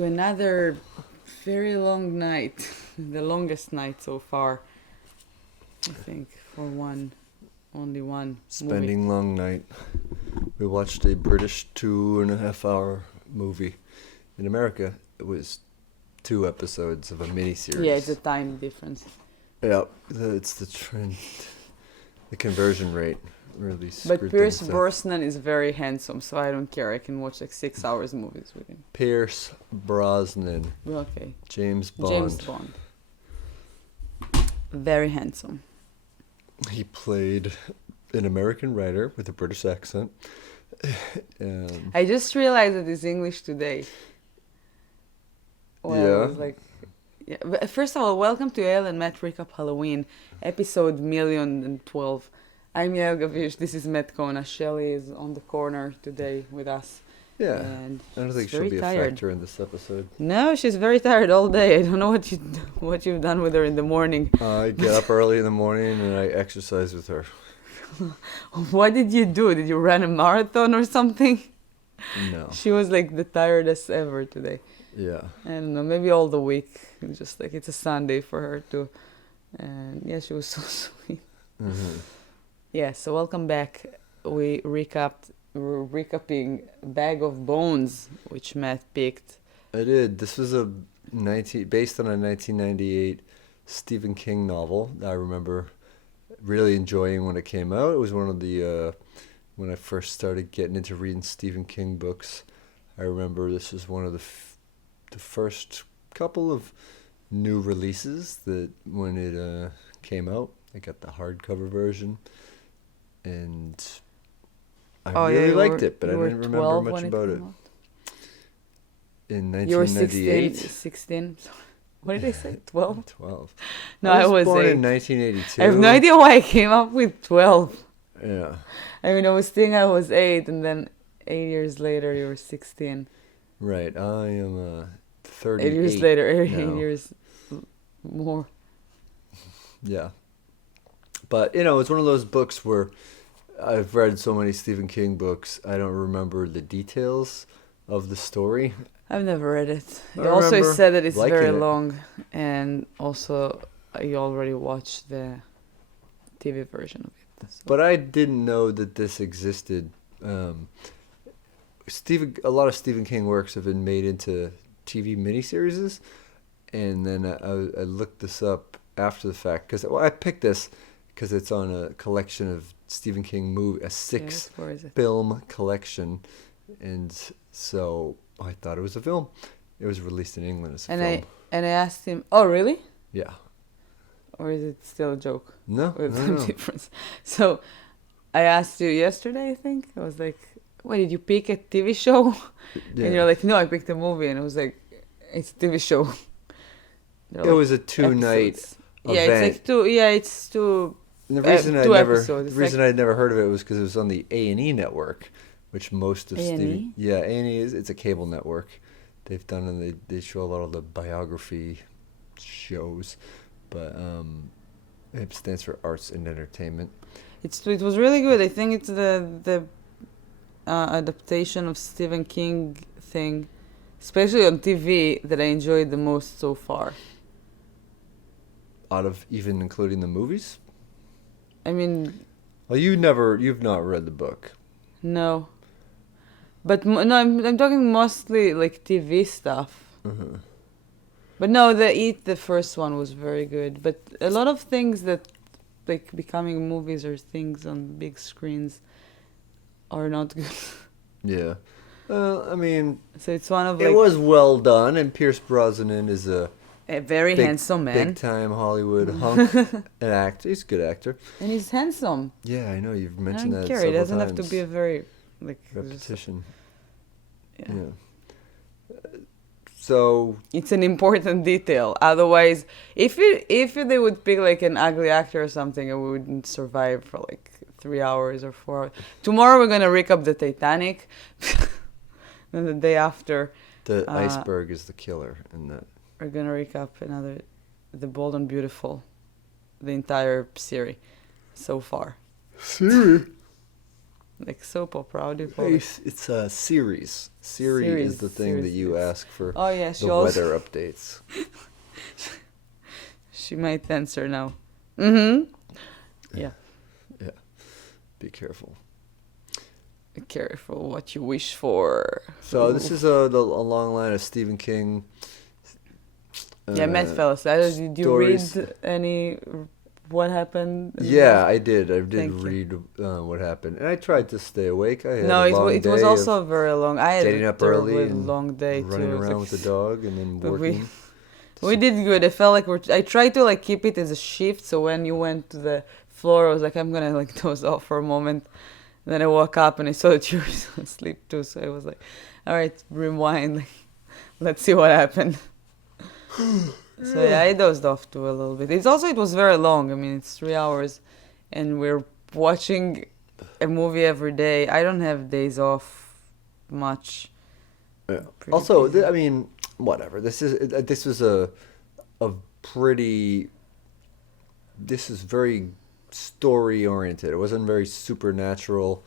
to another very long night. The longest night so far, I think, for only one Spending movie. long night. We watched a British 2.5 hour movie. In America, it was 2 episodes of a miniseries. Yeah, it's a time difference. Yeah, it's the trend. The conversion rate really screwed But Pierce things up. Brosnan is very handsome, so I don't care. I can watch like 6 hours movies with him. Pierce Brosnan. Okay. James Bond. James Bond. Very handsome. He played an American writer with a British accent. And I just realized that it's English today. Well, Yeah. I was like, yeah. But first of all, welcome to Yael and Matt Recap Halloween, episode 1,012. I'm Yael Gavish. This is Matt Kona. Shelly is on the corner today with us. yeah, And I don't think she's she'll very be a tired. factor in this episode. No, she's very tired all day. I don't know what you've done with her in the morning. I get up early in the morning and I exercise with her. What did you do? Did you run a marathon or something? No. She was like the tiredest ever today. Yeah. I don't know, maybe all the week. It's just like it's a Sunday for her too. And yeah, she was so sweet. Mm-hmm. Yeah, so welcome back. We're recapping Bag of Bones, which Matt picked. I did. This was based on a 1998 Stephen King novel that I remember really enjoying when it came out. It was one of the when I first started getting into reading Stephen King books. I remember this was one of the first couple of new releases that when it came out. I got the hardcover version, and I really liked it, but I didn't remember much about it. In You were 1998. 16. What did I say? 12? 12. No, I was born 8. in 1982. I have no idea why I came up with 12. Yeah. I mean, I was thinking I was 8, and then 8 years later, you were 16. Right. I am 38. 8 years later, 8 now. years more. Yeah. But, it's one of those books where I've read so many Stephen King books, I don't remember the details of the story. I've never read it. I You also remember said that it's liking very it. long, and also you already watched the TV version of it. So. But I didn't know that this existed. A lot of Stephen King works have been made into TV miniseries, and then I looked this up after the fact because I picked this because it's on a collection of Stephen King movie, a 6 Where is it? film collection, and so I thought it was a film. It was released in England as a film. I asked him, oh really? Yeah. Or is it still a joke? No, With no, some no. difference. So I asked you yesterday, I think. I was like, wait, did you pick a TV show? Yeah. And you're like, no, I picked a movie. And I was like, it's a TV show. It was a 2-night episodes. event. Yeah, it's like two. Yeah, it's two. And the reason two episodes. the reason I'd never heard of it was because it was on the A&E network, which most of A&E? Stephen... Yeah, A&E it's a cable network. They've done, and they show a lot of the biography shows, but it stands for Arts and Entertainment. It was really good. I think it's the adaptation of Stephen King thing, especially on TV, that I enjoyed the most so far. Out of even including the movies? I mean, Well, you've not read the book. no. But no, I'm talking mostly like TV stuff. Uh-huh. But no, the first one was very good. But a lot of things that like becoming movies or things on big screens are not good. Yeah. I mean, So it's one of it like was well done, and Pierce Brosnan is a a handsome man, big-time Hollywood hunk, an actor. He's a good actor. and he's handsome. Yeah, I know you've I mentioned don't that care. several It doesn't times. have to be a very like Repetition. Yeah. Yeah. So It's an important detail. Otherwise, if they would pick like an ugly actor or something, I wouldn't survive for like 3 hours or 4 hours. Tomorrow we're gonna recap the Titanic, and the day after the iceberg is the killer in that. we're gonna recap The Bold and Beautiful, the entire series so far. Siri. Like soap opera. How do you call it? It's a series. Siri is the thing that you yes. ask for Oh yeah, she the also weather updates. she might answer now. Mm-hmm. Yeah. Yeah, be careful. Be careful what you wish for. So this is a long line of Stephen King. Yeah, Matt fell asleep. Did you stories. read any? What happened? Yeah, I did. I did Thank you. read what happened, and I tried to stay awake. I had No, a long it was day also of very long. I had getting a up early terribly and long day running too. around with the dog, and then But working. we did good. I felt like I tried to like keep it as a shift. So when you went to the floor, I was like, I'm gonna like doze off for a moment. And then I woke up and I saw that you were asleep too. So I was like, all right, rewind. Like, let's see what happened. So yeah, I dozed off too a little bit. It was very long. I mean, it's 3 hours, and we're watching a movie every day. I don't have days off much. Yeah. Pretty Also, busy. I mean, whatever. This was a pretty. This is very story oriented. It wasn't very supernatural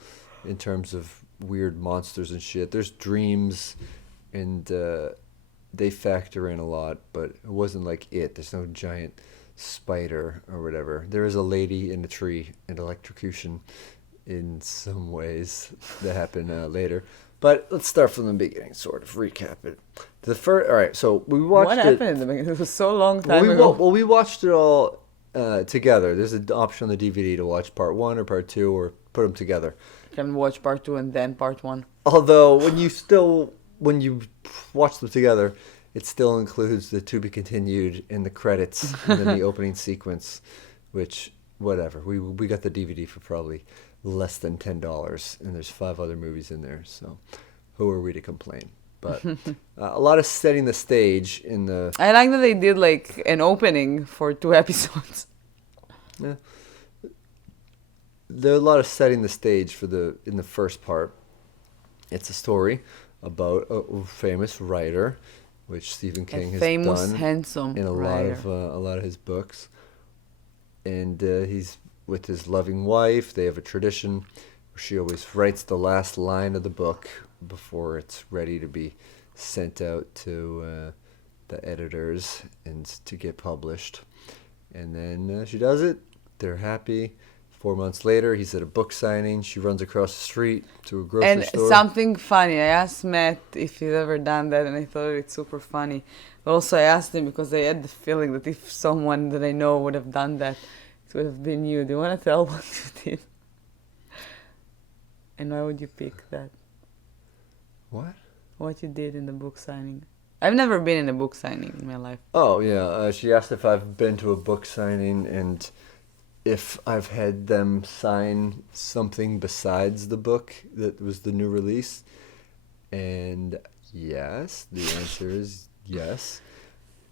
in terms of weird monsters and shit. There's dreams, and they factor in a lot, but it wasn't like it. There's no giant spider or whatever. There is a lady in a tree and electrocution in some ways that happen later. But let's start from the beginning, sort of recap it. All right. So we watched What it. happened in the beginning? It was so long time ago. We watched it all together. There's an option on the DVD to watch part 1 or part 2 or put them together. Can watch part 2 and then part 1. Although when you watch them together, it still includes the to be continued in the credits and then the opening sequence, which whatever. We got the DVD for probably less than $10, and there's 5 other movies in there. So who are we to complain? But a lot of setting the stage in the. I like that they did like an opening for 2 episodes. Yeah. There's a lot of setting the stage in the first part. It's a story about a famous writer, which Stephen King has famous, done handsome in a writer. lot of his books. And he's with his loving wife. They have a tradition where she always writes the last line of the book before it's ready to be sent out to the editors and to get published. And then she does it. They're happy. 4 months later, he's at a book signing. She runs across the street to a grocery store. And something funny, I asked Matt if he's ever done that, and I thought it's super funny. But also I asked him because I had the feeling that if someone that I know would have done that, it would have been you. Do you want to tell what you did? And why would you pick that? What? What you did in the book signing? I've never been in a book signing in my life. Oh, yeah. She asked if I've been to a book signing and if I've had them sign something besides the book that was the new release. And yes, the answer is yes.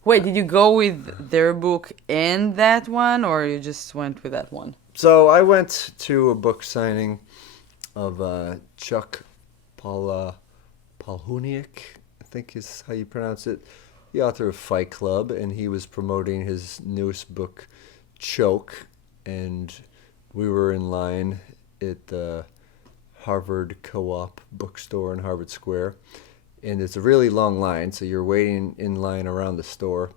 Wait, did you go with their book and that one, or you just went with that one? So I went to a book signing of Chuck Palahniuk, I think is how you pronounce it, the author of Fight Club, and he was promoting his newest book, Choke, and we were in line at the Harvard Co-op bookstore in Harvard Square, and it's a really long line, so you're waiting in line around the store,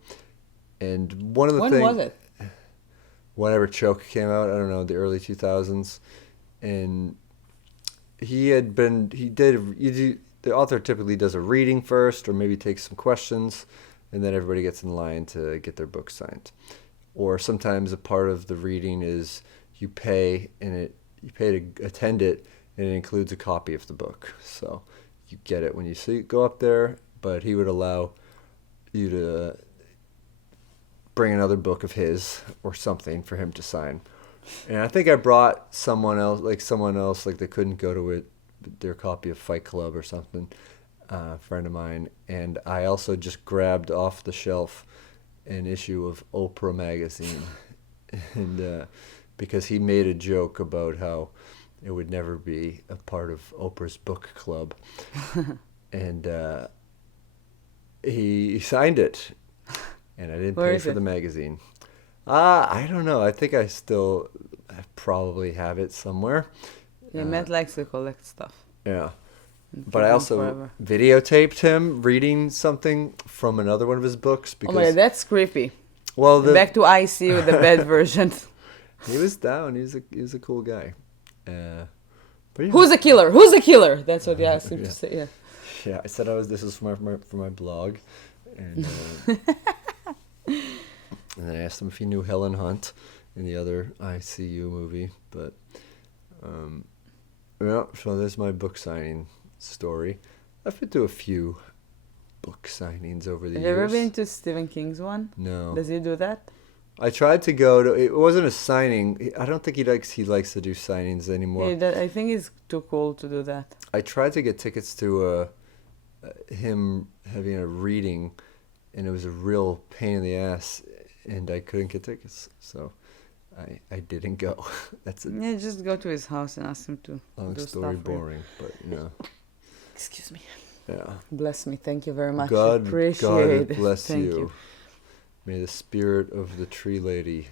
and one of the things... When was it? Whenever Choke came out, I don't know, the early 2000s, and the author typically does a reading first, or maybe takes some questions, and then everybody gets in line to get their book signed. Or sometimes a part of the reading is you pay to attend it, and it includes a copy of the book. So you get it when you go up there, but he would allow you to bring another book of his or something for him to sign. And I think I brought someone else, like they couldn't go to it, their copy of Fight Club or something, a friend of mine. And I also just grabbed off the shelf an issue of Oprah magazine, and because he made a joke about how it would never be a part of Oprah's book club, and he signed it, and I didn't pay for the magazine. I don't know. I think I probably have it somewhere. Yeah, Matt likes to collect stuff. Yeah. And But keep I them also forever. videotaped him reading something from another one of his books Oh my god, because, that's creepy. well, Back to ICU, the bad version. he was down. He was a cool guy. But yeah. Who's the killer? Who's the killer? That's what you asked him Yeah. to say. Yeah. Yeah, I said this was for my blog, and and then I asked him if he knew Helen Hunt in the other ICU movie. But yeah, so there's my book signing story. I've been to a few book signings over the Have years. you ever been to Stephen King's one? No. Does he do that? I tried to go to. It wasn't a signing. I don't think he likes to do signings anymore. I think he's too cool to do that. I tried to get tickets to him having a reading, and it was a real pain in the ass, and I couldn't get tickets, so I didn't go. That's a Yeah, just go to his house and ask him to long do story, stuff for you. boring, but Excuse me. yeah. Bless me. Thank you very much. God Appreciate it. bless Thank you. May the spirit of the tree lady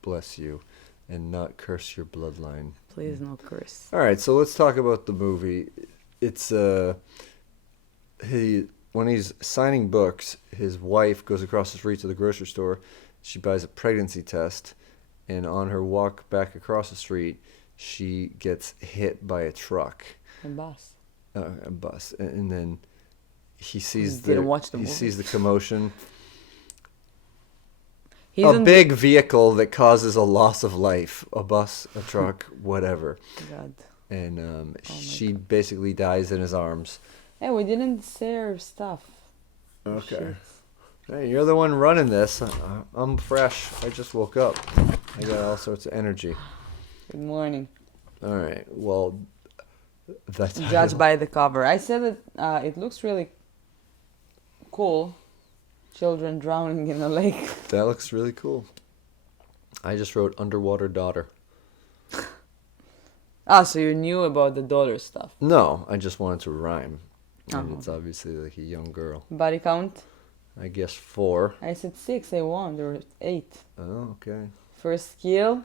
bless you, and not curse your bloodline. Please no curse. All right, so let's talk about the movie. It's when he's signing books, his wife goes across the street to the grocery store. She buys a pregnancy test, and on her walk back across the street, she gets hit by a truck, A bus. a bus, and then he sees Didn't watch the he movie. sees the commotion. He's A on big vehicle that causes a loss of life, a bus, a truck, whatever, God. and my she basically dies in his arms. Hey, we didn't say our stuff. Okay. Shit. Hey, you're the one running this. I'm fresh. I just woke up. I got all sorts of energy. Good morning. All right. Well, that's Judge by the cover. I said that it looks really cool. Children drowning in a lake. That looks really cool. I just wrote underwater daughter. Ah, so you knew about the daughter stuff. No, I just wanted to rhyme. And Oh. it's obviously like a young girl. Body count? I guess 4. I said 6. I won. There were 8. Oh, okay. First kill.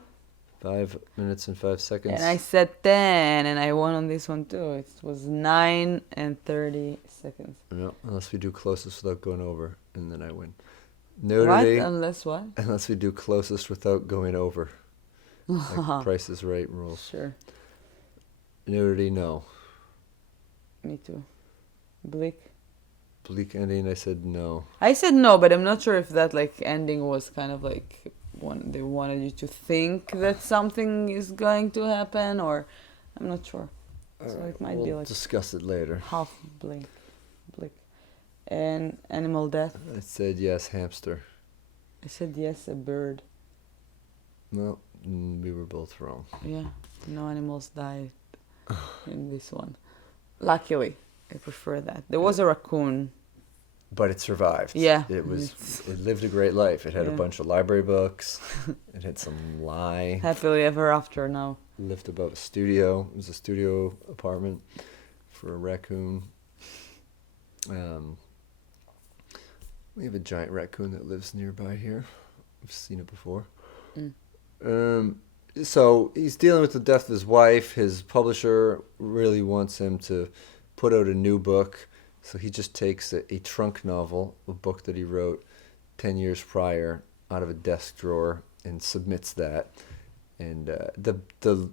5 minutes and 5 seconds. And I said 10. And I won on this one too. It was 9 and 30 seconds. Yeah, unless we do closest without going over, and then I win. What? Nudity. Unless what? Unless we do closest without going over. Like Price is Right rules. Sure. Nudity, no. Me too. Bleak. Bleak ending, I said no. I said no, but I'm not sure if that like ending was kind of like they wanted you to think that something is going to happen, or I'm not sure. So it might be we'll like discuss it later. half bleak. And animal death. I said yes, hamster. I said yes, a bird. No, we were both wrong. Yeah, no animals died in this one. Luckily, I prefer that. There was a raccoon. But it survived. Yeah. It lived a great life. It had a Yeah. bunch of library books. It had some lie. Happily ever after now. Lived above a studio. It was a studio apartment for a raccoon. We have a giant raccoon that lives nearby here. I've seen it before. So he's dealing with the death of his wife. His publisher really wants him to put out a new book. So he just takes a trunk novel, a book that he wrote 10 years prior, out of a desk drawer and submits that. And the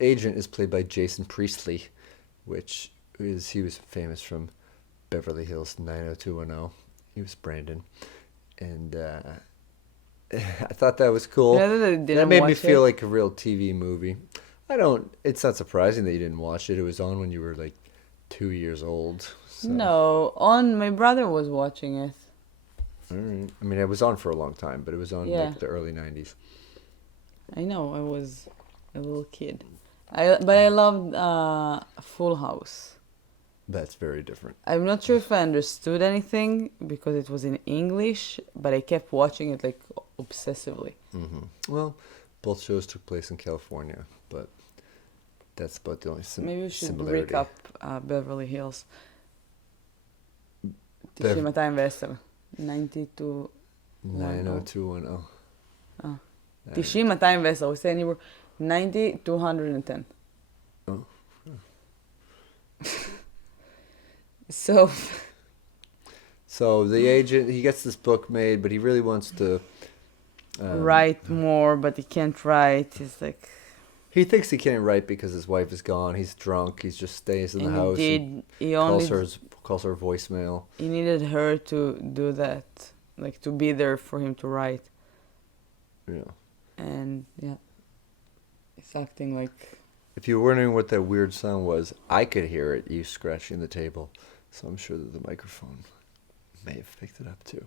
agent is played by Jason Priestley, he was famous from Beverly Hills 90210. He was Brandon. And I thought that was cool. Yeah, that I didn't That made me watch feel it. like a real TV movie. It's not surprising that you didn't watch it. It was on when you were like 2 years old. So. No, my brother was watching it. All right. I mean, it was on for a long time, but it was on Yeah. like the early 90s. I know, I was a little kid. But I loved Full House. That's very different. I'm not sure if I understood anything because it was in English, but I kept watching it like obsessively. Well, both shows took place in California, but that's about the only Maybe we should similarity. recap Beverly Hills. 9210. 92. 90210. 9210. We say anywhere 90, 210. Oh, So So the agent, he gets this book made, but he really wants to. write more, but he can't write. He's like, He thinks he can't write because his wife is gone. He's drunk. He just stays in the and house. he Calls only calls her voicemail. he needed her to do that, like to be there for him to write. Yeah. And yeah, he's acting like. If you're wondering what that weird sound was, I could hear it. You scratching the table, so I'm sure that the microphone may have picked it up too.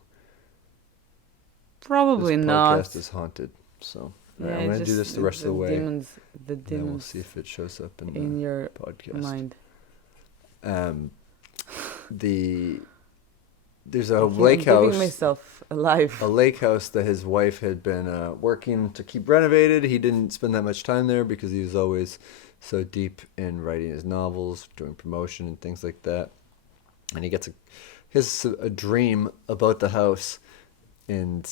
Probably This not. podcast is haunted, so Yeah, I'm gonna do this the rest of the way. Demons, the And then we'll demons see if it shows up in in the your podcast. mind. There's a I'm lake giving house. myself alive. A lake house that his wife had been working to keep renovated. He didn't spend that much time there because he was always so deep in writing his novels, doing promotion and things like that. And he has a dream about the house, and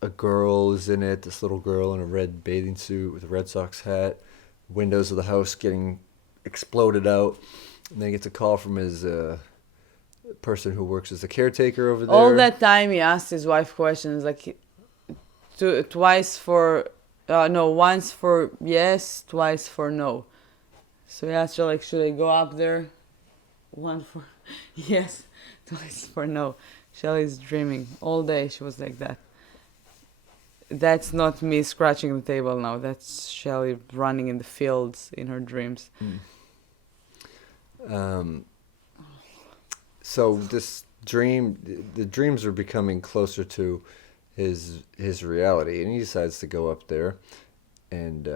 a girl is in it. This little girl in a red bathing suit with a Red Sox hat. Windows of the house getting exploded out, and then he gets a call from his person who works as a caretaker over there. All that time he asked his wife questions like twice for no, once for yes, twice for no. So he asked her like, should I go up there? One for yes, twice for no. Shelly's dreaming all day. She was like that. That's not me scratching the table now. That's Shelly running in the fields in her dreams. So this dream, the dreams are becoming closer to his reality, and he decides to go up there and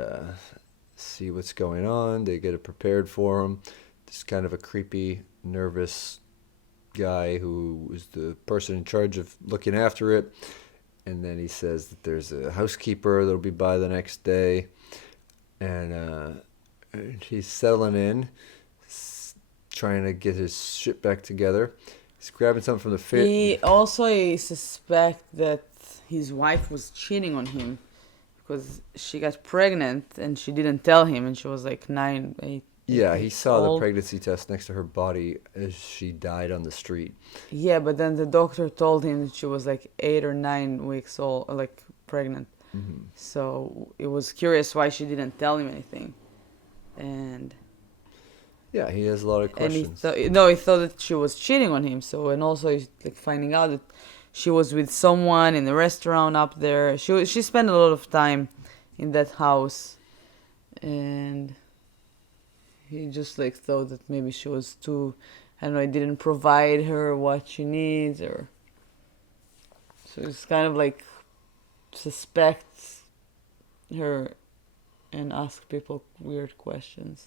see what's going on. They get it prepared for him. This kind of a creepy, nervous guy who is the person in charge of looking after it. And then he says that there's a housekeeper that'll be by the next day, and he's settling in, trying to get his shit back together. He's grabbing something from the fit. He suspect that his wife was cheating on him because she got pregnant and she didn't tell him, and she was like 9, 8. Yeah, he saw old. the pregnancy test next to her body as she died on the street. Yeah, but then the doctor told him that she was like 8 or 9 weeks old, like pregnant. Mm-hmm. So it was curious why she didn't tell him anything, and Yeah, he has a lot of questions. he thought that she was cheating on him. So, and also he's like finding out that she was with someone in the restaurant up there. She spent a lot of time in that house, and he just like thought that maybe she was too, I don't know, it didn't provide her what she needs, or so it's kind of like suspects her and asks people weird questions.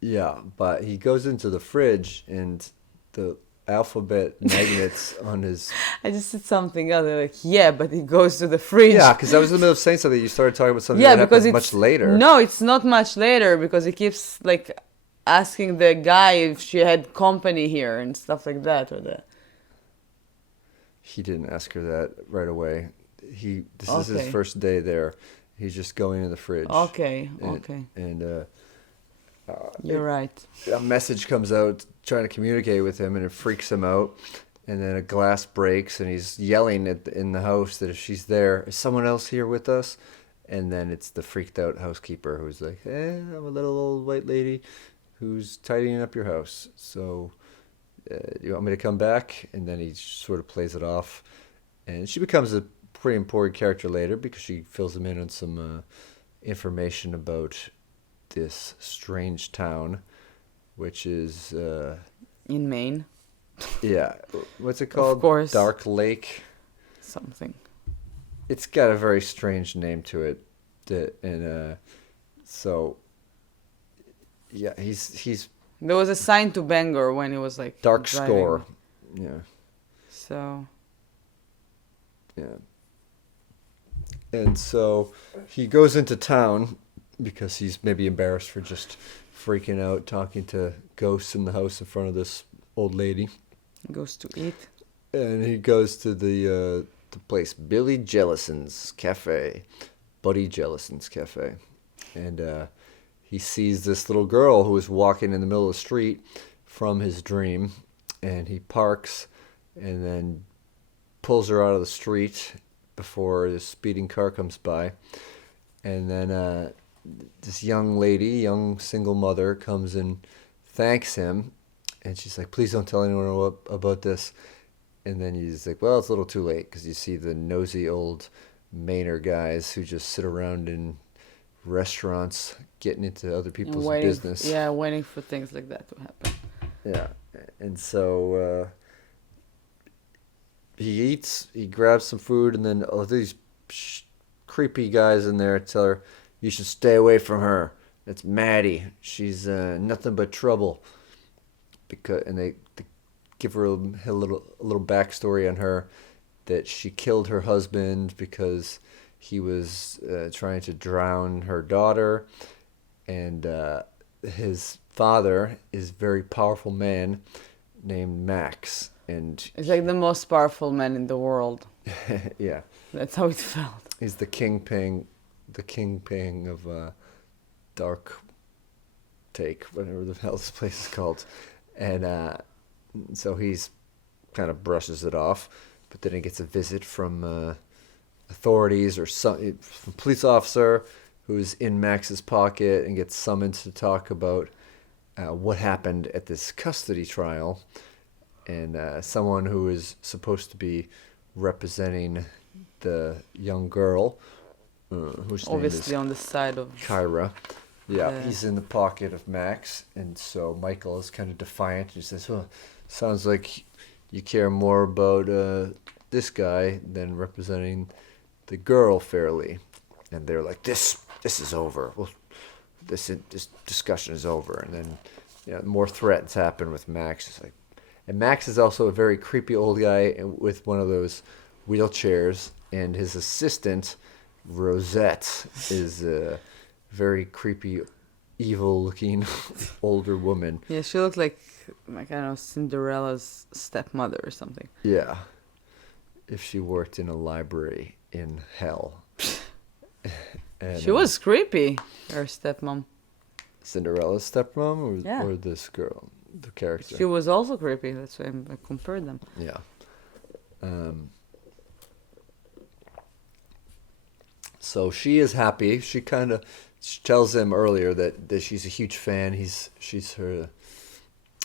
Yeah, but he goes into the fridge and the alphabet magnets on his... I just said something else. They're like, yeah, but he goes to the fridge. Yeah, because I was in the middle of saying something. You started talking about something Yeah, that because happens it's much later. No, it's not much later because he keeps like asking the guy if she had company here and stuff like that, or the. He didn't ask her that right away. This is his Okay. first day there. He's just going in the fridge. Okay, And- okay, And you're right. a message comes out trying to communicate with him, and it freaks him out. And then a glass breaks, and he's yelling in the house that if she's there, is someone else here with us? And then it's the freaked out housekeeper who's like, I'm a little old white lady who's tidying up your house. So you want me to come back? And then he sort of plays it off. And she becomes a pretty important character later because she fills him in on some information about this strange town, which is... In Maine, yeah. What's it called? Of course. Dark Lake. something. It's got a very strange name to it. So yeah, he's There was a sign to Bangor when he was like dark driving. score. Yeah. So Yeah. And so he goes into town because he's maybe embarrassed for just freaking out, talking to ghosts in the house in front of this old lady. he goes to eat. And he goes to the place, Billy Jellison's Cafe, Buddy Jellison's Cafe, and he sees this little girl who is walking in the middle of the street from his dream, and he parks and then pulls her out of the street before the speeding car comes by. And then this young lady, young single mother, comes and thanks him. And she's like, please don't tell anyone about this. And then he's like, well, it's a little too late, because you see the nosy old Mainer guys who just sit around in restaurants getting into other people's business. Yeah, waiting for things like that to happen. Yeah. And so he grabs some food, and then these creepy guys in there tell her, you should stay away from her. It's Maddie. She's nothing but trouble. And they give her a little backstory on her, that she killed her husband because he was trying to drown her daughter, and his father is a very powerful man named Max, and it's like the most powerful man in the world. Yeah, that's how it felt. He's the kingpin of Dark Take, whatever the hell this place is called, and so he's kind of brushes it off, but then he gets a visit from authorities or some police officer who's in Max's pocket, and gets summoned to talk about what happened at this custody trial, and someone who is supposed to be representing the young girl, whose obviously name is on the side of Kyra. Yeah, he's in the pocket of Max, and so Michael is kind of defiant. He says, well, sounds like you care more about this guy than representing the girl fairly. And they're like, this is over. Well, this discussion is over. And then more threats happen with Max. It's like, and Max is also a very creepy old guy with one of those wheelchairs, and his assistant, Rosette, is very creepy, evil-looking older woman. Yeah, she looked like I don't know, Cinderella's stepmother or something. Yeah, if she worked in a library in hell. And, she was creepy, her stepmom. Cinderella's stepmom, or this girl, the character? She was also creepy. That's why I compared them. Yeah. So she is happy. She tells him earlier that she's a huge fan. She's a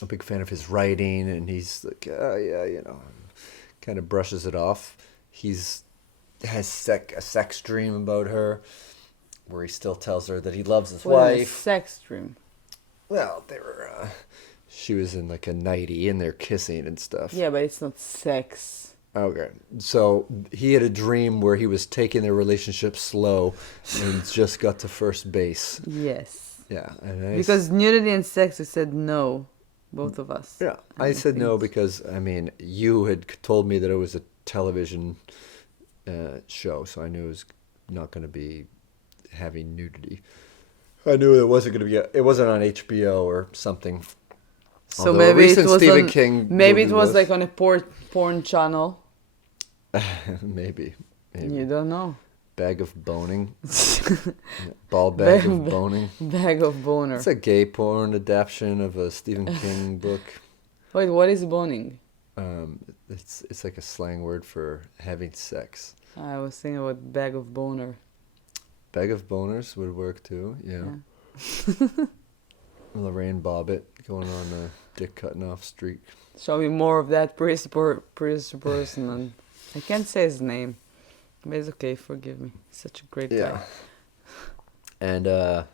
big fan of his writing, and he's like, kind of brushes it off. Has a sex dream about her, where he still tells her that he loves his wife. A sex dream. Well, she was in like a nightie, and they're kissing and stuff. Yeah, but it's not sex. Okay, so he had a dream where he was taking their relationship slow and just got to first base. Yes. Yeah. Because nudity and sex, we said no, both of us. Yeah, I said no because, you had told me that it was a television show, so I knew it was not going to be having nudity. I knew it wasn't going to be, it wasn't on HBO or something. So although maybe it was Stephen King maybe it was like on a porn channel. Maybe. You don't know. Bag of boning. Ball bag of boning. Bag of boner. It's a gay porn adaptation of a Stephen King book. Wait, what is boning? It's like a slang word for having sex. I was thinking about bag of boner. Bag of boners would work too, yeah. Lorraine Bobbitt going on a dick cutting off streak. Show me more of that Pierce Brosnan. I can't say his name, but it's okay. Forgive me. He's such a great guy. And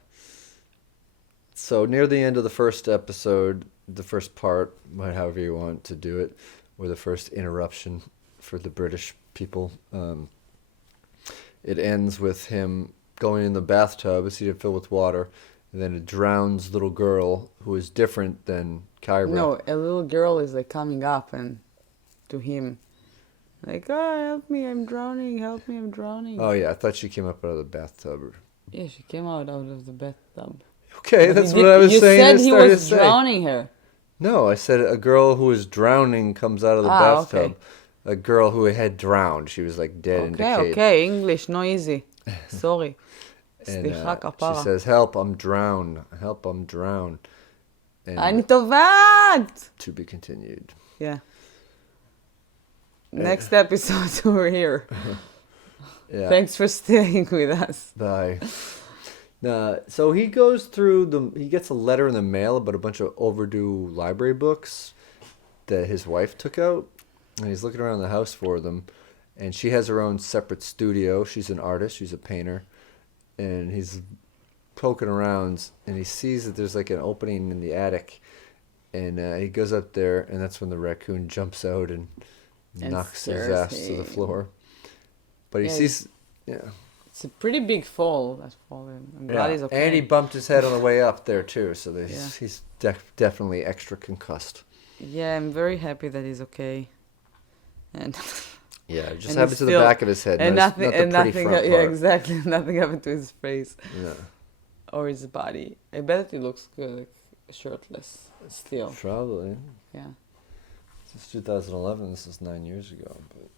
so near the end of the first episode, the first part, however you want to do it, or the first interruption for the British people, it ends with him going in the bathtub, a seat filled with water, and then it drowns little girl who is different than Kyra. No, a little girl is like coming up and to him. Like, oh, help me, I'm drowning, help me, I'm drowning. Oh, yeah, I thought she came up out of the bathtub. Yeah, she came out of the bathtub. Okay, that's what I was saying. You said he was drowning her. No, I said a girl who was drowning comes out of the bathtub. Okay. A girl who had drowned. She was like dead and decayed. Okay, English, no easy. Sorry. And סליחה, she כפרה. says, "Help! I'm drowned. Help! I'm drowned." And אני טובעת! to be continued. Yeah. Next episode, we're here. Yeah. Thanks for staying with us. Bye. So he goes through he gets a letter in the mail about a bunch of overdue library books that his wife took out, and he's looking around the house for them, and she has her own separate studio. She's an artist, she's a painter, and he's poking around, and he sees that there's like an opening in the attic, and he goes up there, and that's when the raccoon jumps out and knocks his ass to the floor. But he sees, It's a pretty big fall. That fall. I'm glad he's okay. And he bumped his head on the way up there too, so he's definitely extra concussed. Yeah, I'm very happy that he's okay. And yeah, it just and happened to the back of his head, and not nothing, the and pretty nothing. front Yeah, part. exactly. Nothing happened to his face Yeah, or his body. I bet he looks good, like shirtless still. probably. Yeah. It's 2011. This is 9 years ago, but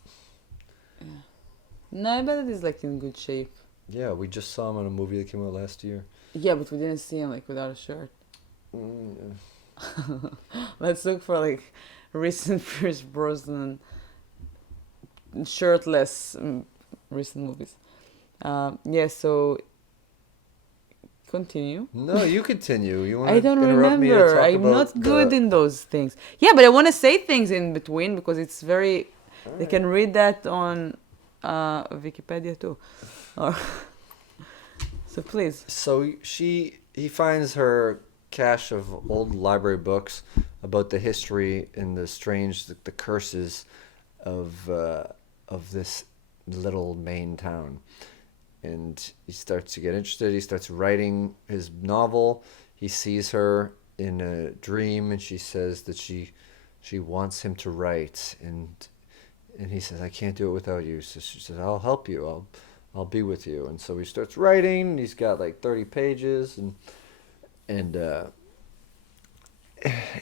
Yeah. No, I bet he's like in good shape. yeah, we just saw him in a movie that came out last year. Yeah, but we didn't see him like without a shirt. Yeah. Let's look for like recent Pierce Brosnan shirtless recent movies. Yeah, so continue. No, you continue. You want I don't interrupt me to remember. talk I'm about not good in those things. Yeah, but I want to say things in between because it's very. They can read that on Wikipedia too. Or so please. So he finds her cache of old library books about the history and the strange, the curses of this little Maine town, and he starts to get interested. He starts writing his novel. He sees her in a dream, and she says that she wants him to write, and he says, "I can't do it without you." So she says, "I'll help you. I'll be with you." And so he starts writing. He's got like 30 pages, and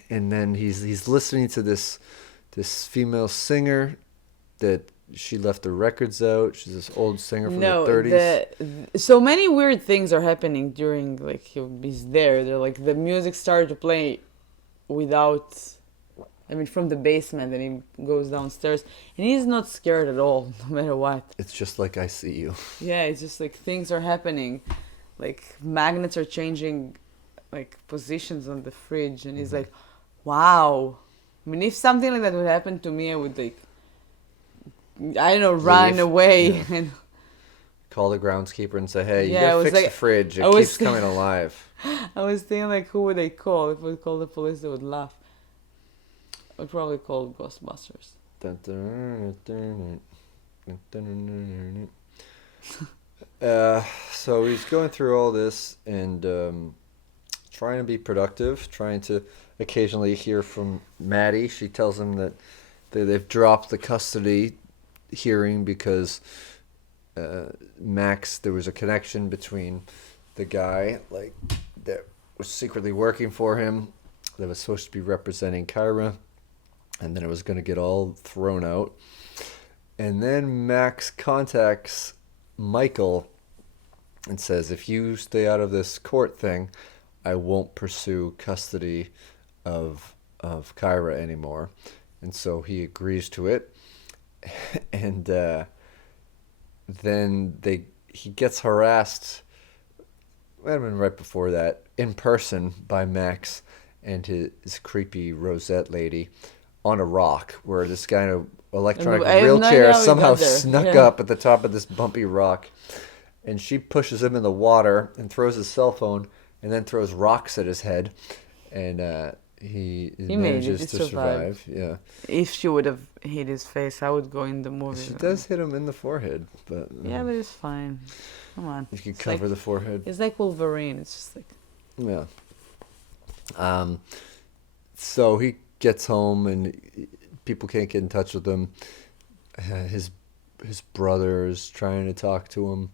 then he's listening to this female singer that she left the records out. She's this old singer from the 30s. So many weird things are happening during like he's there. They're like the music started to play without. I mean, from the basement, and he goes downstairs, and he's not scared at all, no matter what. It's just like I see you. Yeah, it's just like things are happening, like magnets are changing, like positions on the fridge, and he's like, "Wow." I mean, if something like that would happen to me, I would like, I don't know, run away and call the groundskeeper and say, "Hey, you Yeah, I gotta was fix like- the fridge. It I was keeps coming alive." I was thinking like, who would I call? If we call the police, they would laugh. I would probably call Ghostbusters. So he's going through all this and trying to be productive, trying to occasionally hear from Maddie. She tells him that they've dropped the custody hearing because Max, there was a connection between the guy like that was secretly working for him that was supposed to be representing Kyra, and then it was going to get all thrown out. And then Max contacts Michael and says, "If you stay out of this court thing, I won't pursue custody of Kyra anymore." And so he agrees to it. And then he gets harassed, might have been right before that, in person by Max and his creepy Rosette lady on a rock, where this guy in an electronic wheelchair somehow snuck up at the top of this bumpy rock. And she pushes him in the water and throws his cell phone and then throws rocks at his head. And he manages to survive. Yeah. If she would have hit his face, I would go in the movie. She does hit him in the forehead, but Yeah, but it's fine. Come on. you can It's cover like, the forehead. It's like Wolverine. It's just like. Yeah. So he gets home and people can't get in touch with him. His brother's trying to talk to him,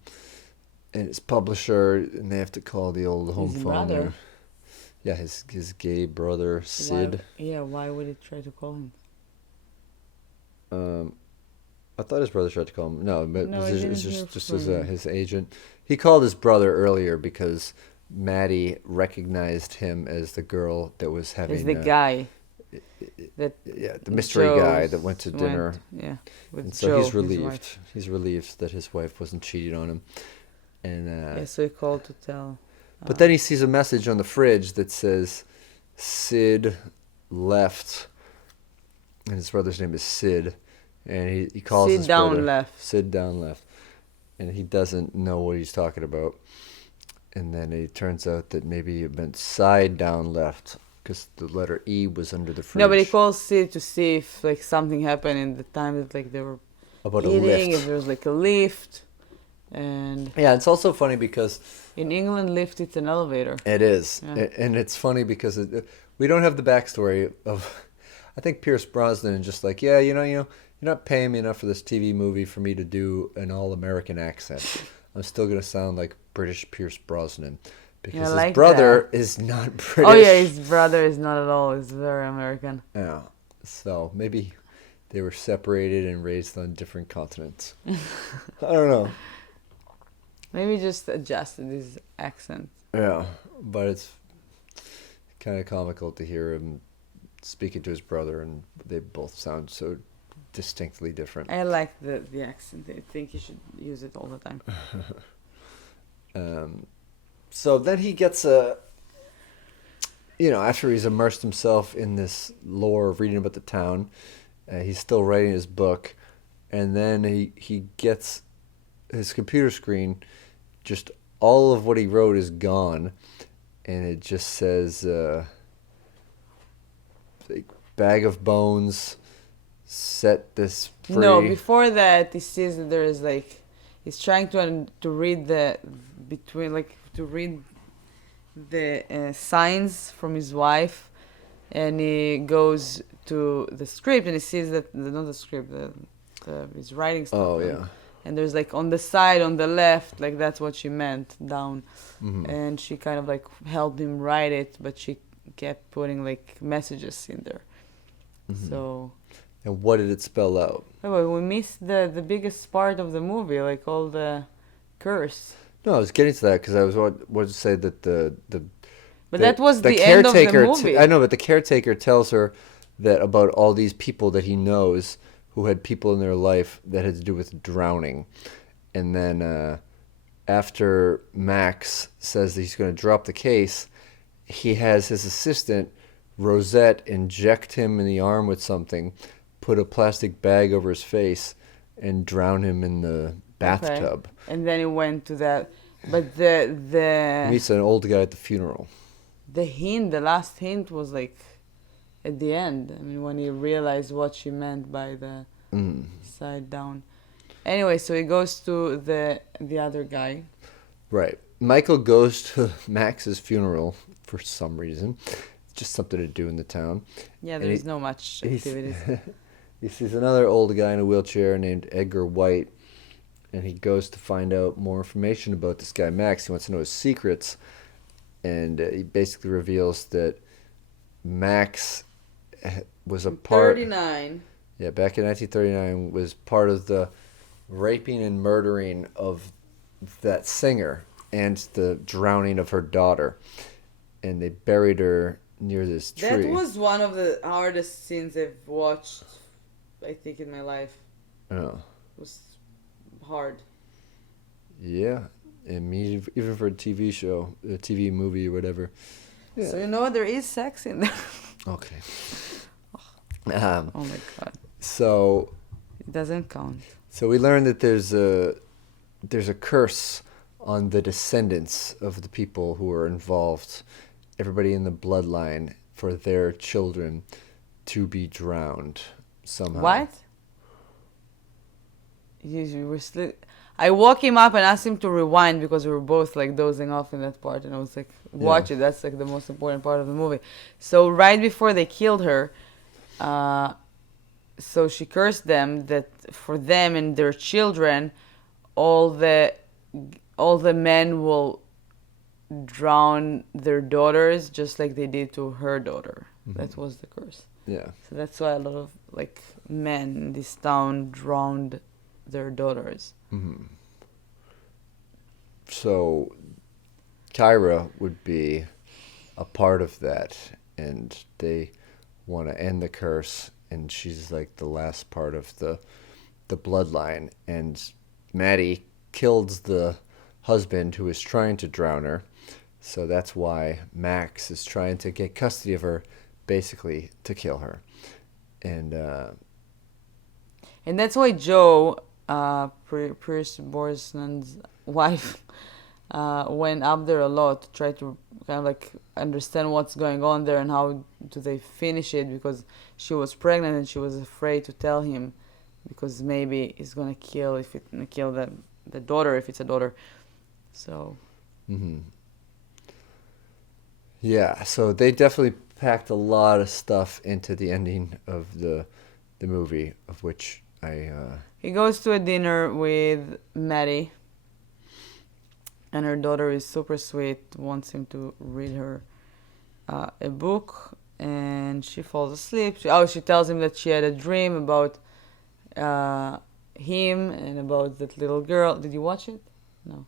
and his publisher, and they have to call the old home His phone. brother? Yeah, his gay brother Sid. Why would he try to call him? I thought his brother tried to call him. No, but No, I it didn't was hear just from. his agent. He called his brother earlier because Maddie recognized him as the girl that was Is having the guy that yeah, the mystery guy that went Joe's to went, dinner. yeah, And with so Joe, he's his relieved. wife. He's relieved that his wife wasn't cheating on him. And Yeah, so he called to tell. but then he sees a message on the fridge that says Sid left, and his brother's name is Sid, and he calls Sit his down brother left. Sid down left, and he doesn't know what he's talking about. And then it turns out that maybe it meant side down left because the letter E was under the fridge. No, but he calls Sid to see if like something happened in the time that like they were About eating, a lift. if there was like a lift. And Yeah, it's also funny because in England, lift it's an elevator. it is, Yeah. and it's funny because we don't have the backstory of. I think Pierce Brosnan is just like, yeah, you're not paying me enough for this TV movie for me to do an all-American accent. I'm still gonna sound like British Pierce Brosnan because Yeah, I his like brother is not British. Oh yeah, his brother is not at all. He's very American. Yeah, so maybe they were separated and raised on different continents. I don't know. Maybe just adjusted his accent. Yeah, but it's kind of comical to hear him speaking to his brother, and they both sound so distinctly different. I like the accent. I think you should use it all the time. So then he gets after he's immersed himself in this lore of reading about the town, he's still writing his book, and then he gets his computer screen, just all of what he wrote is gone, and it just says, like, bag of bones, set this free. No, before that, he sees that there is like, he's trying to read the signs from his wife, and he goes to the script and he sees that not the script, his writing stuff. Oh, yeah. And there's like on the side, on the left, like that's what she meant down, Mm-hmm. and she kind of like helped him write it, but she kept putting like messages in there. Mm-hmm. So. And what did it spell out? Oh, we missed the biggest part of the movie, like all the curse. No, I was getting to that because I was wanted to say that But that was the end of the movie. I know, but the caretaker tells her that about all these people that he knows who had people in their life that had to do with drowning. And then after Max says that he's going to drop the case, he has his assistant, Rosette, inject him in the arm with something, put a plastic bag over his face, and drown him in the bathtub. Okay. And then he went to that. But He meets an old guy at the funeral. the last hint was like at the end. I mean, when he realized what she meant by the side down. Anyway, so he goes to the other guy. Right. Michael goes to Max's funeral for some reason. It's just something to do in the town. Yeah, there is no much activities. He sees another old guy in a wheelchair named Edgar White, and he goes to find out more information about this guy Max. He wants to know his secrets, and he basically reveals that Max was a part. 39. Yeah, back in 1939, was part of the raping and murdering of that singer and the drowning of her daughter, and they buried her near this tree. That was one of the hardest scenes I've watched, I think, in my life. Oh. It was hard. Yeah, and me, even for a TV show, a TV movie or whatever. Yeah. So you know there is sex in there. Okay. Oh my god. So It doesn't count. So we learned that there's a curse on the descendants of the people who are involved, everybody in the bloodline, for their children to be drowned somehow. What? You were I woke him up and asked him to rewind because we were both like dozing off in that part, and I was like, watch it, that's like the most important part of the movie. So right before they killed her, so she cursed them that for them and their children, all the men will drown their daughters just like they did to her daughter. Mm-hmm. That was the curse. Yeah. So that's why a lot of like men in this town drowned their daughters. Hmm. So Kyra would be a part of that, and they want to end the curse, and she's like the last part of the bloodline, and Maddie kills the husband who is trying to drown her. So that's why Max is trying to get custody of her, basically to kill her. And And that's why Joe, Pierce Brosnan's wife, went up there a lot to try to kind of like understand what's going on there and how do they finish it, because she was pregnant and she was afraid to tell him because maybe he's gonna kill the daughter if it's a daughter. So hmm yeah, so they definitely packed a lot of stuff into the ending of the movie, of which I he goes to a dinner with Maddie, and her daughter is super sweet, wants him to read her a book, and she falls asleep. She tells him that she had a dream about him and about that little girl. Did you watch it? No.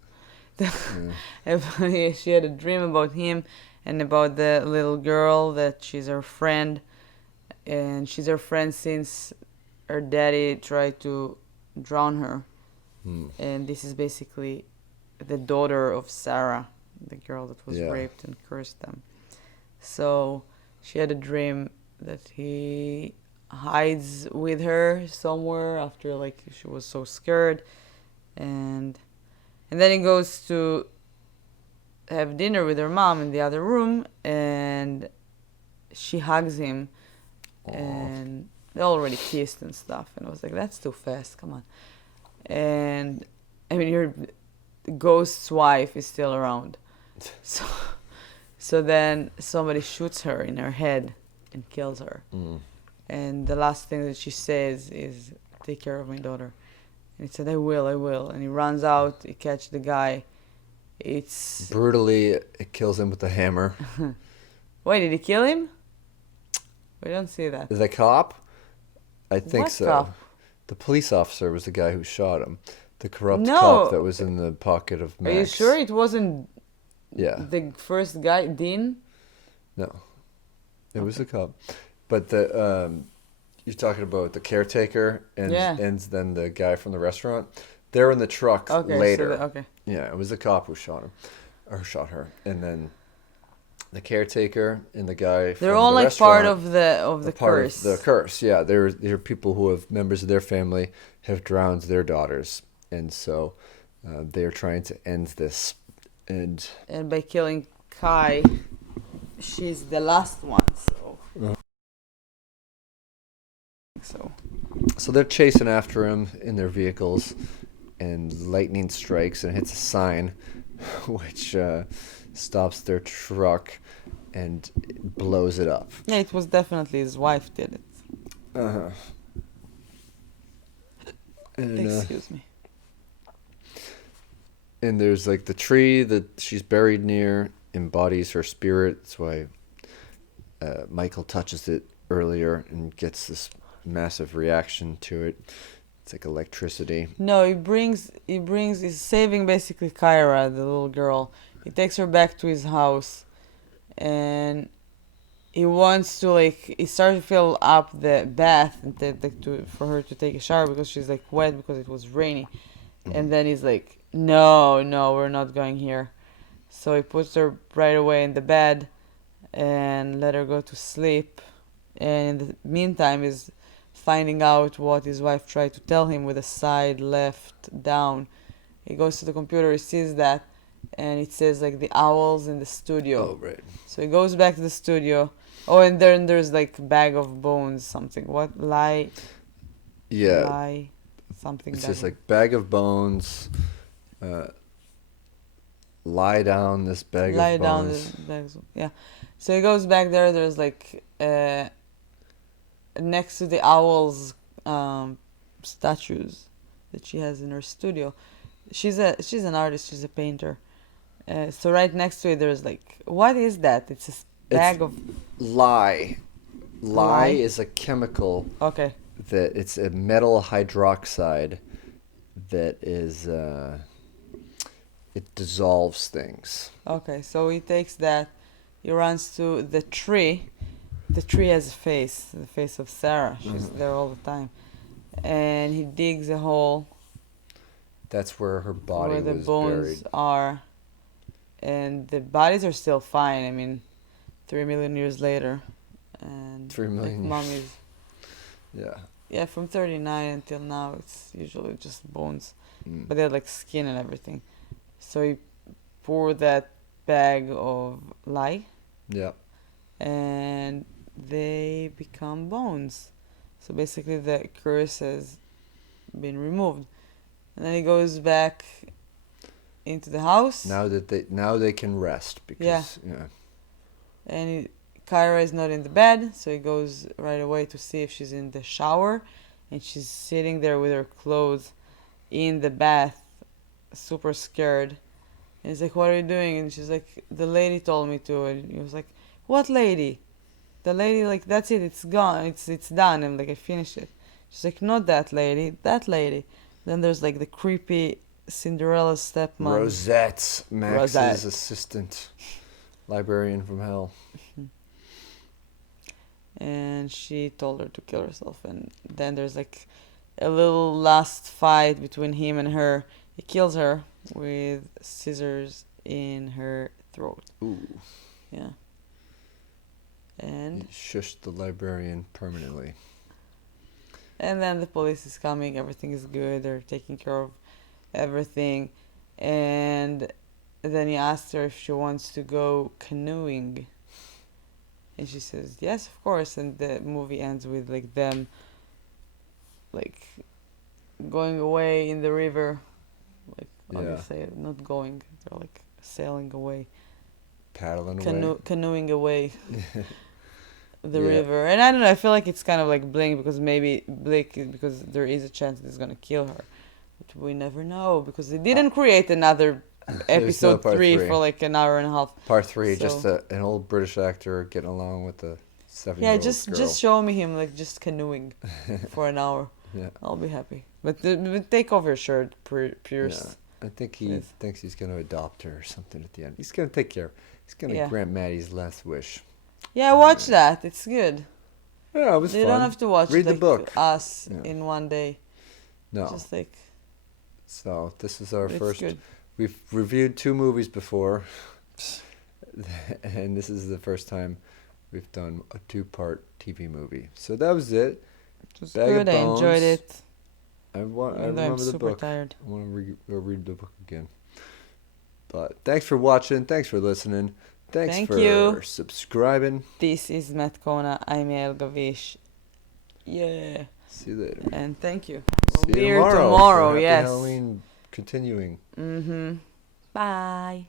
yeah. She had a dream about him and about the little girl, that she's her friend, and she's her friend since her daddy tried to drown her. Hmm. And this is basically the daughter of Sarah, the girl that was Yeah. raped and cursed them. So she had a dream that he hides with her somewhere after like she was so scared, and then he goes to have dinner with her mom in the other room, and she hugs him, Aw. and they already kissed and stuff, and I was like, that's too fast, come on. And I mean, your ghost's wife is still around, so then somebody shoots her in her head and kills her. Mm. And the last thing that she says is, take care of my daughter. And he said, I will. And he runs out, he catches the guy. It's... Brutally, it kills him with a hammer. Wait, did he kill him? We don't see that. The cop? I think What so. cop? The police officer was the guy who shot him. The corrupt No. cop that was in the pocket of Max. Are you sure it wasn't Yeah. the first guy, Dean? No. It was the cop. But you're talking about the caretaker and Yeah. then the guy from the restaurant. They're in the truck Okay, later. okay. Yeah, it was the cop who shot him. Or shot her. And then the caretaker and the guy from They're all the like restaurant, part of the part curse. of the curse. Yeah, they're people who have members of their family have drowned their daughters, and so they are trying to end this. And by killing Kai, she's the last one, so... so they're chasing after him in their vehicles, and lightning strikes and hits a sign, which stops their truck and blows it up. Yeah, it was definitely his wife did it. Uh-huh. And, Excuse me. and there's like the tree that she's buried near embodies her spirit. That's why Michael touches it earlier and gets this massive reaction to it. It's like electricity. No, he's saving basically Kyra, the little girl. He takes her back to his house, and he wants to he starts to fill up the bath and for her to take a shower because she's like wet because it was rainy. And then he's like, no, we're not going here. So he puts her right away in the bed and let her go to sleep. And in the meantime, he's finding out what his wife tried to tell him with a side left down. He goes to the computer, he sees that, and it says like the owls in the studio. Oh, right. So he goes back to the studio. Oh, and then there's like bag of bones, something. What? Lie, something. It says like bag of bones. Lie down this bag lie of down bones. the bags. Yeah. So he goes back there. There's like next to the owls statues that she has in her studio. She's an artist. She's a painter. So right next to it, there's like, what is that? It's a bag of Lie. Lye is a chemical Okay. that it's a metal hydroxide that is it dissolves things. Okay. So he takes that. He runs to the tree. The tree has a face, the face of Sarah. She's there all the time. And he digs a hole That's where her body where the was bones buried. are. And the bodies are still fine. I mean, 3 million years later. And 3 million years. mummies. Yeah. Yeah, from 39 until now, it's usually just bones. Mm. But they had like skin and everything. So he poured that bag of lye Yeah. and they become bones. So basically the curse has been removed. And then he goes back into the house. Now they can rest because And Kyra is not in the bed, so he goes right away to see if she's in the shower. And she's sitting there with her clothes in the bath, super scared. And he's like, "What are you doing?" And she's like, "The lady told me to." And he was like, "What lady?" The lady, like, "That's it, it's gone, it's done." And like, "I finished it." She's like, "Not that lady, that lady." Then there's like the creepy Cinderella stepmom. Rosette, Max's Rosette. assistant, librarian from hell. And she told her to kill herself. And then there's like a little last fight between him and her. He kills her with scissors in her throat. Ooh. Yeah. And He shushed the librarian permanently. And then the police is coming, everything is good, they're taking care of everything. And then he asked her if she wants to go canoeing. And she says, yes, of course. And the movie ends with like them like going away in the river. Like, how do you say it? Not going, they're like sailing away. Paddling away. Canoeing away. The river. And I don't know, I feel like it's kind of like Blake because there is a chance that he's gonna kill her, but we never know because they didn't create another episode no 3 3 for like an hour and a half. Part 3, So- just an old British actor getting along with a 7-year-old Yeah, girl. just show me him like just canoeing for an hour. Yeah. I'll be happy. But take off your shirt, Pierce. Yeah. I think he Yes. thinks he's going to adopt her or something at the end. He's going to take care. He's going to grant Maddie's last wish. Yeah, watch that. It's good. Yeah, it was You fun. don't have to watch Read like the book. us Yeah. in one day. No. Just like So this is our it's first. good. We've reviewed 2 movies before, and this is the first time we've done a 2-part TV movie. So that was it. It was Bag of good. I enjoyed Bones. it. I Even though I'm remember the super book. tired. I want to go read the book again. But thanks for watching. Thanks for listening. Thanks Thank for you. subscribing. This is Matt Kona. I'm Yael Gavish. Yeah. See you later. And thank you. See We'll be you here tomorrow. tomorrow, for Happy yes. Halloween continuing. Bye.